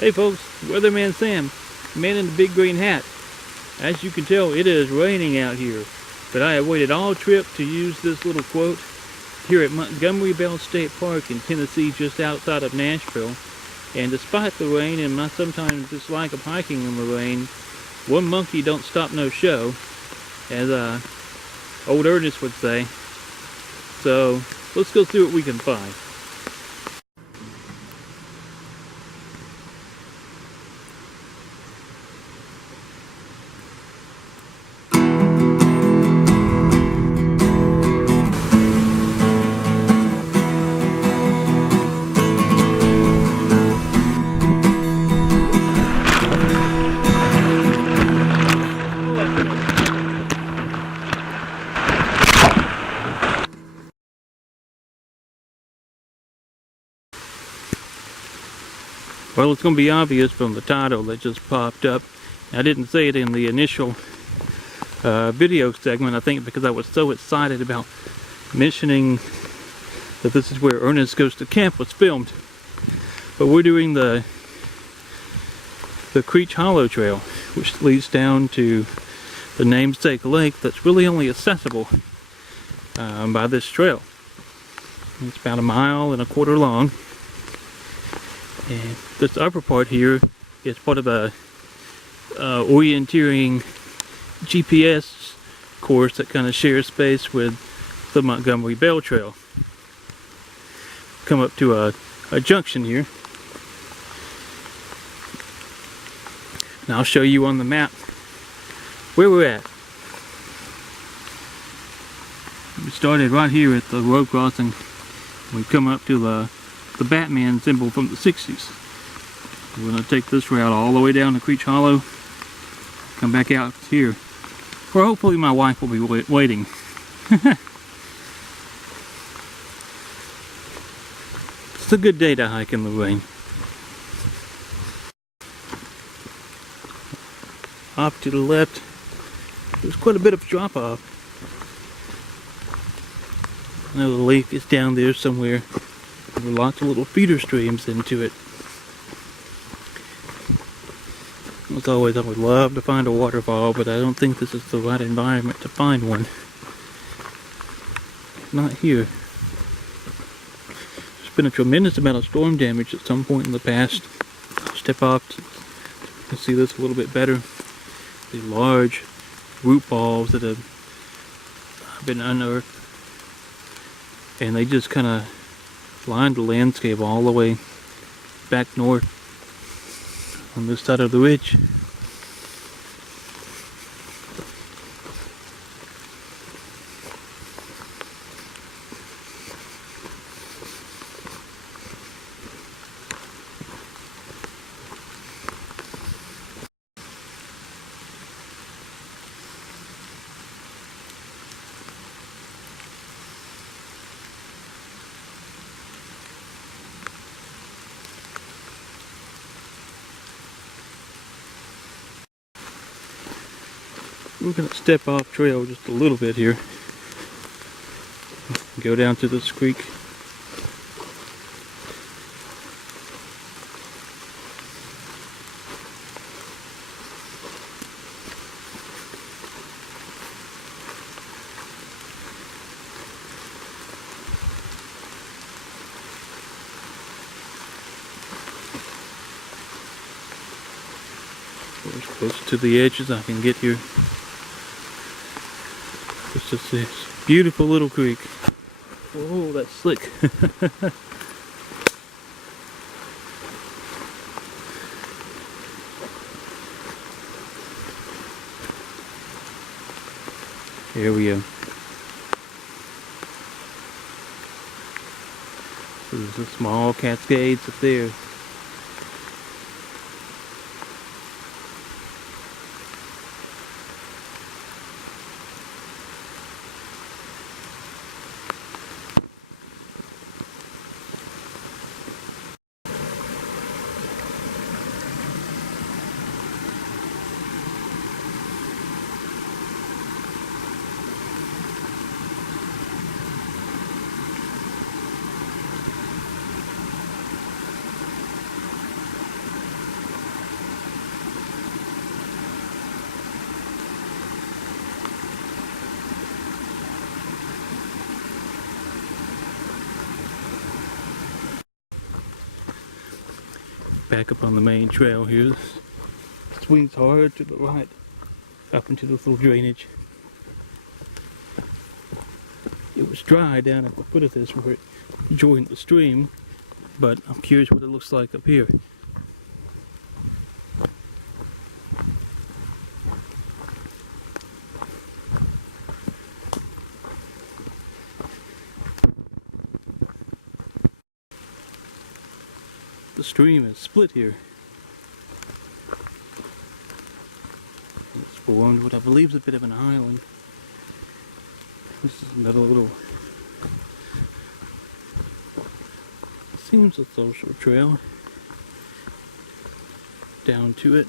Hey folks, Weatherman Sam, man in the big green hat. As you can tell, it is raining out here, but I have waited all trip to use this little quote here at Montgomery Bell State Park in Tennessee, just outside of Nashville. And despite the rain and my sometimes dislike of hiking in the rain, one monkey don't stop no show, as old Ernest would say. So let's go see what we can find. Well, it's going to be obvious from the title that just popped up. I didn't say it in the initial video segment, I think because I was so excited about mentioning that this is where Ernest Goes to Camp was filmed. But we're doing the Creech Hollow Trail, which leads down to the namesake lake that's really only accessible by this trail. It's about 1.25 miles long. And this upper part here is part of a orienteering GPS course that kind of shares space with the Montgomery Bell Trail. Come up to a junction here. And I'll show you on the map where we're at. We started right here at the road crossing. We come up to the Batman symbol from the 60s. We're going to take this route all the way down to Creech Hollow, come back out here, where hopefully my wife will be waiting. It's a good day to hike in the rain. Off to the left, there's quite a bit of drop off. I know the lake is down there somewhere. There are lots of little feeder streams into it. As always, I would love to find a waterfall, but I don't think this is the right environment to find one. Not here. There's been a tremendous amount of storm damage at some point in the past. I'll step off to see this a little bit better. The large root balls that have been unearthed. And they just kind of lined the landscape all the way back north on this side of the ridge. We're going to step off trail just a little bit here. Go down to this creek. As close to the edge as I can get here. It's just this beautiful little creek. Oh, that's slick. Here we go. So there's a small cascades up there. Back up on the main trail here. Swings hard to the right, up into this little drainage. It was dry down at the foot of this where it joined the stream, but I'm curious what it looks like up here. The stream is split here. It's formed what I believe is a bit of an island. This is another little, seems a social trail down to it.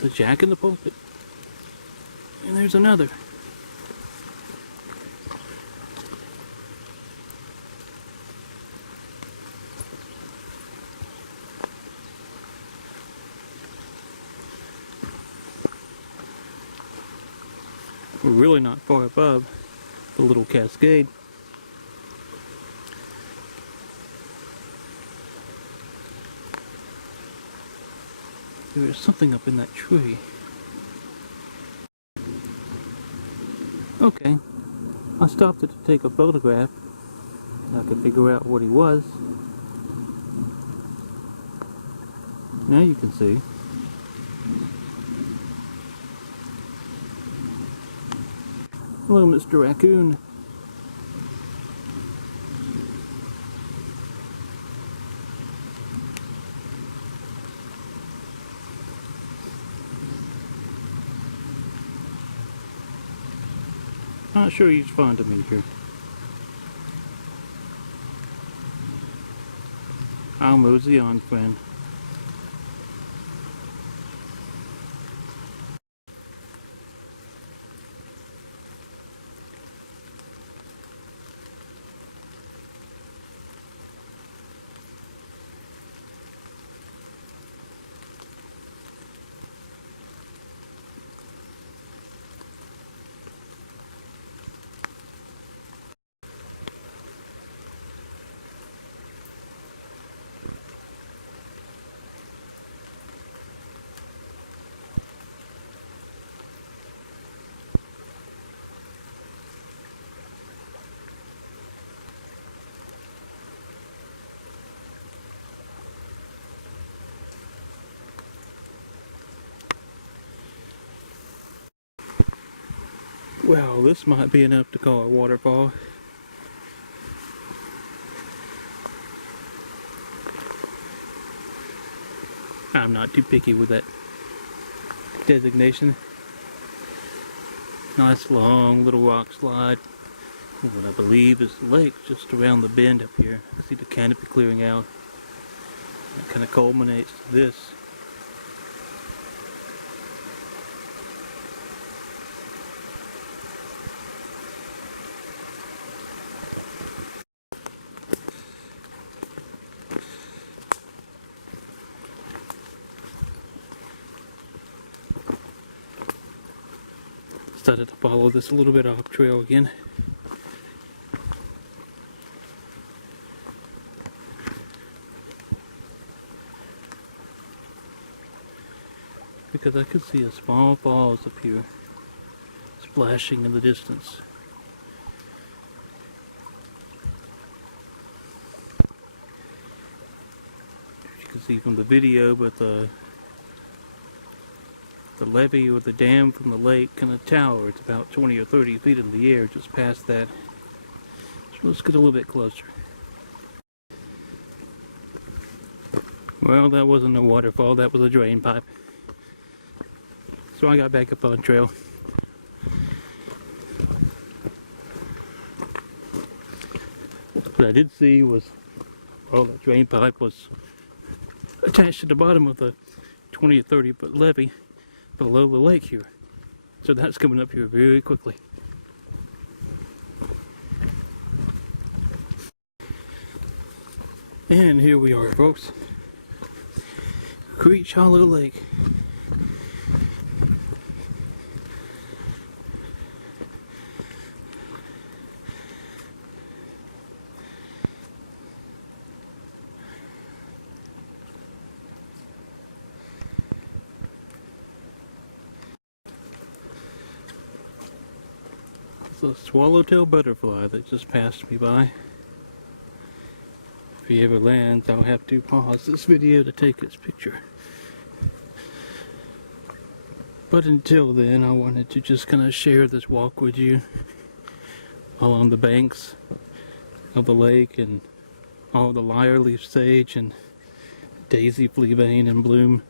The Jack in the Pulpit. And there's another. We're really not far above the little cascade. There's something up in that tree. Okay, I stopped it to take a photograph, and I could figure out what he was. Now you can see. Hello, Mr. Raccoon. Not sure he's fond of me here. I'll mosey on, friend. Well, this might be enough to call a waterfall. I'm not too picky with that designation. Nice long little rock slide. What I believe is the lake just around the bend up here. I see the canopy clearing out. That kind of culminates to this. Decided to follow this a little bit off trail again. Because I could see a small falls up here splashing in the distance. As you can see from the video, but the levee or the dam from the lake kind of tower. It's about 20 or 30 feet in the air just past that. So let's get a little bit closer. Well, that wasn't a waterfall, that was a drain pipe. So I got back up on trail. What I did see was, well, that drain pipe was attached to the bottom of the 20 or 30 foot levee below the lake here. So that's coming up here very quickly. And here we are, folks. Creech Hollow Lake. It's a swallowtail butterfly that just passed me by. If he ever lands, I'll have to pause this video to take his picture. But until then, I wanted to just kind of share this walk with you along the banks of the lake and all the lyre leaf sage and daisy fleabane in bloom.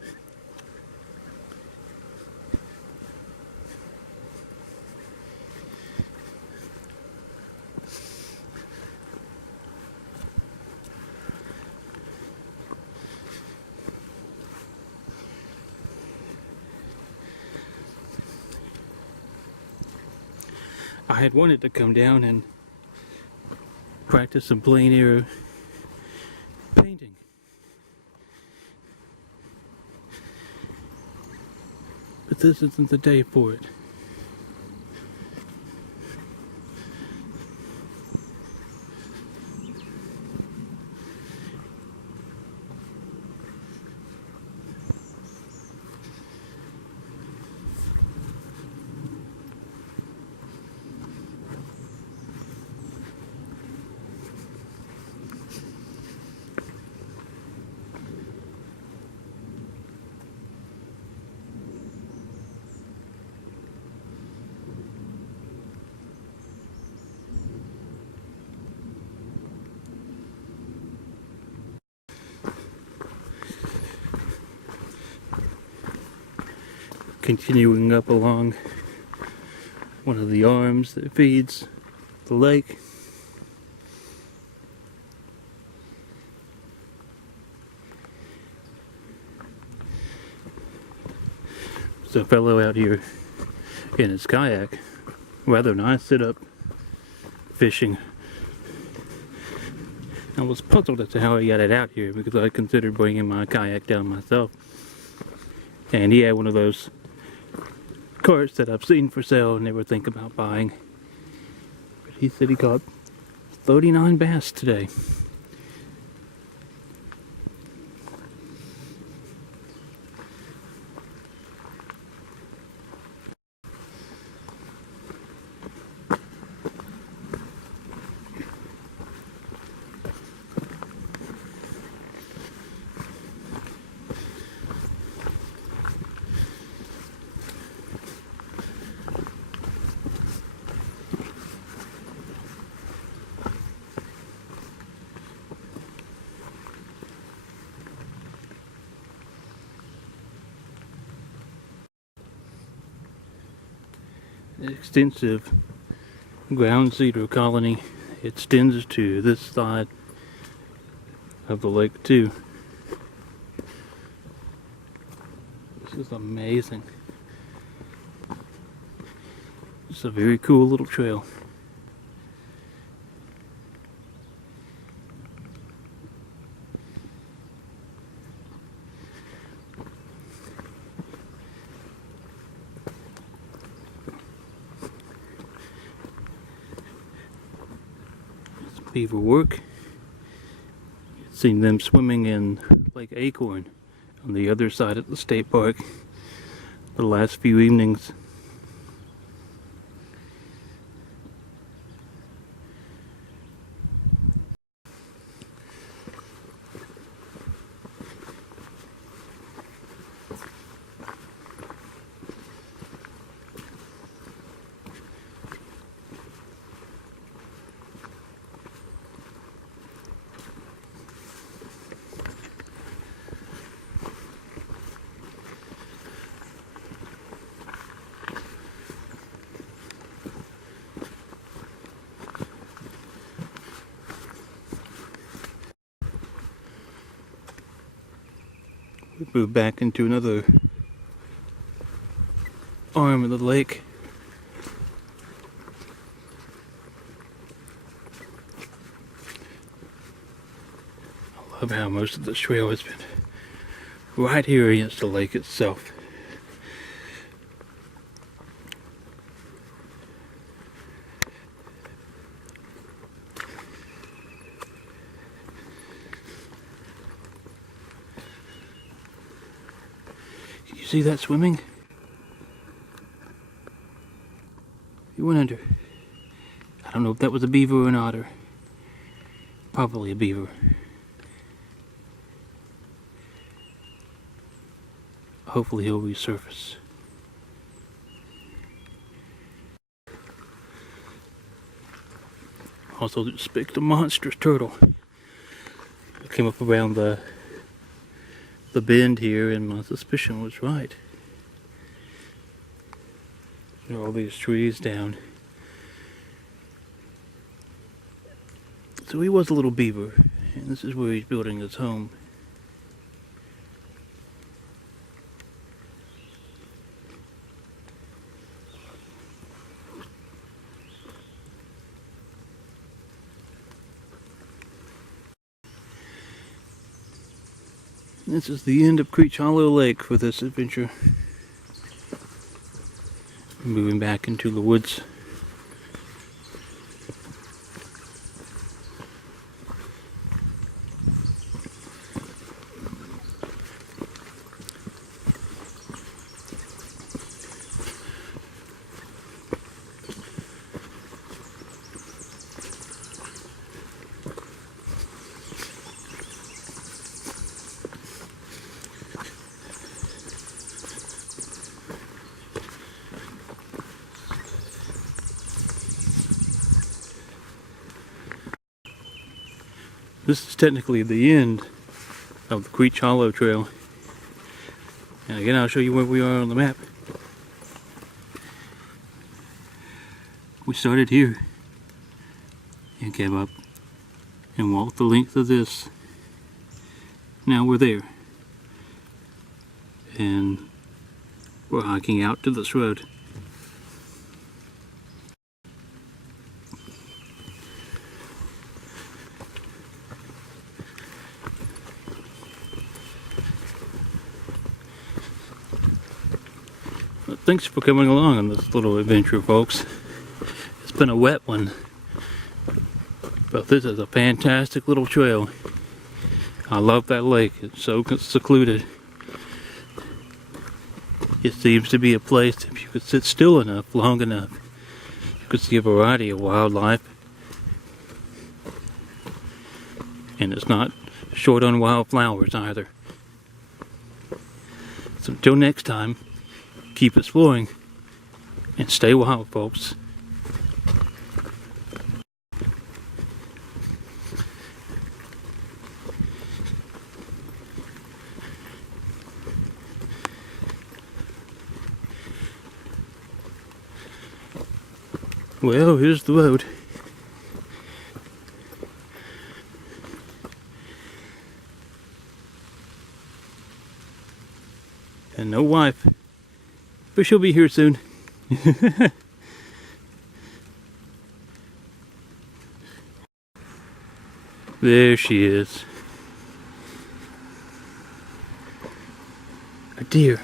I had wanted to come down and practice some plein air painting. But this isn't the day for it. Continuing up along one of the arms that feeds the lake. There's a fellow out here in his kayak, rather nice setup, fishing. I was puzzled as to how he got it out here because I considered bringing my kayak down myself. And he had one of those carts that I've seen for sale and never think about buying. But he said he caught 39 bass today. The extensive ground cedar colony extends to this side of the lake too. This is amazing. It's a very cool little trail. Beaver work. Seen them swimming in Lake Acorn on the other side of the state park the last few evenings. We moved back into another arm of the lake. I love how most of the trail has been right here against the lake itself. Can you see that swimming? He went under. I don't know if that was a beaver or an otter. Probably a beaver. Hopefully he'll resurface. Also expect a monstrous turtle. I came up around the bend here and my suspicion was right. There are all these trees down. So he was a little beaver, and this is where he's building his home. This is the end of Creech Hollow Lake for this adventure. Moving back into the woods. This is technically the end of the Creech Hollow Trail. And again, I'll show you where we are on the map. We started here and came up and walked the length of this. Now we're there. And we're hiking out to this road. Thanks for coming along on this little adventure, folks. It's been a wet one, but this is a fantastic little trail. I love that lake. It's so secluded. It seems to be a place, if you could sit still enough, long enough, you could see a variety of wildlife. And it's not short on wildflowers either. So until next time, keep exploring and stay wild, folks. Well, here's the road. And no wife. But she'll be here soon. There she is. A deer.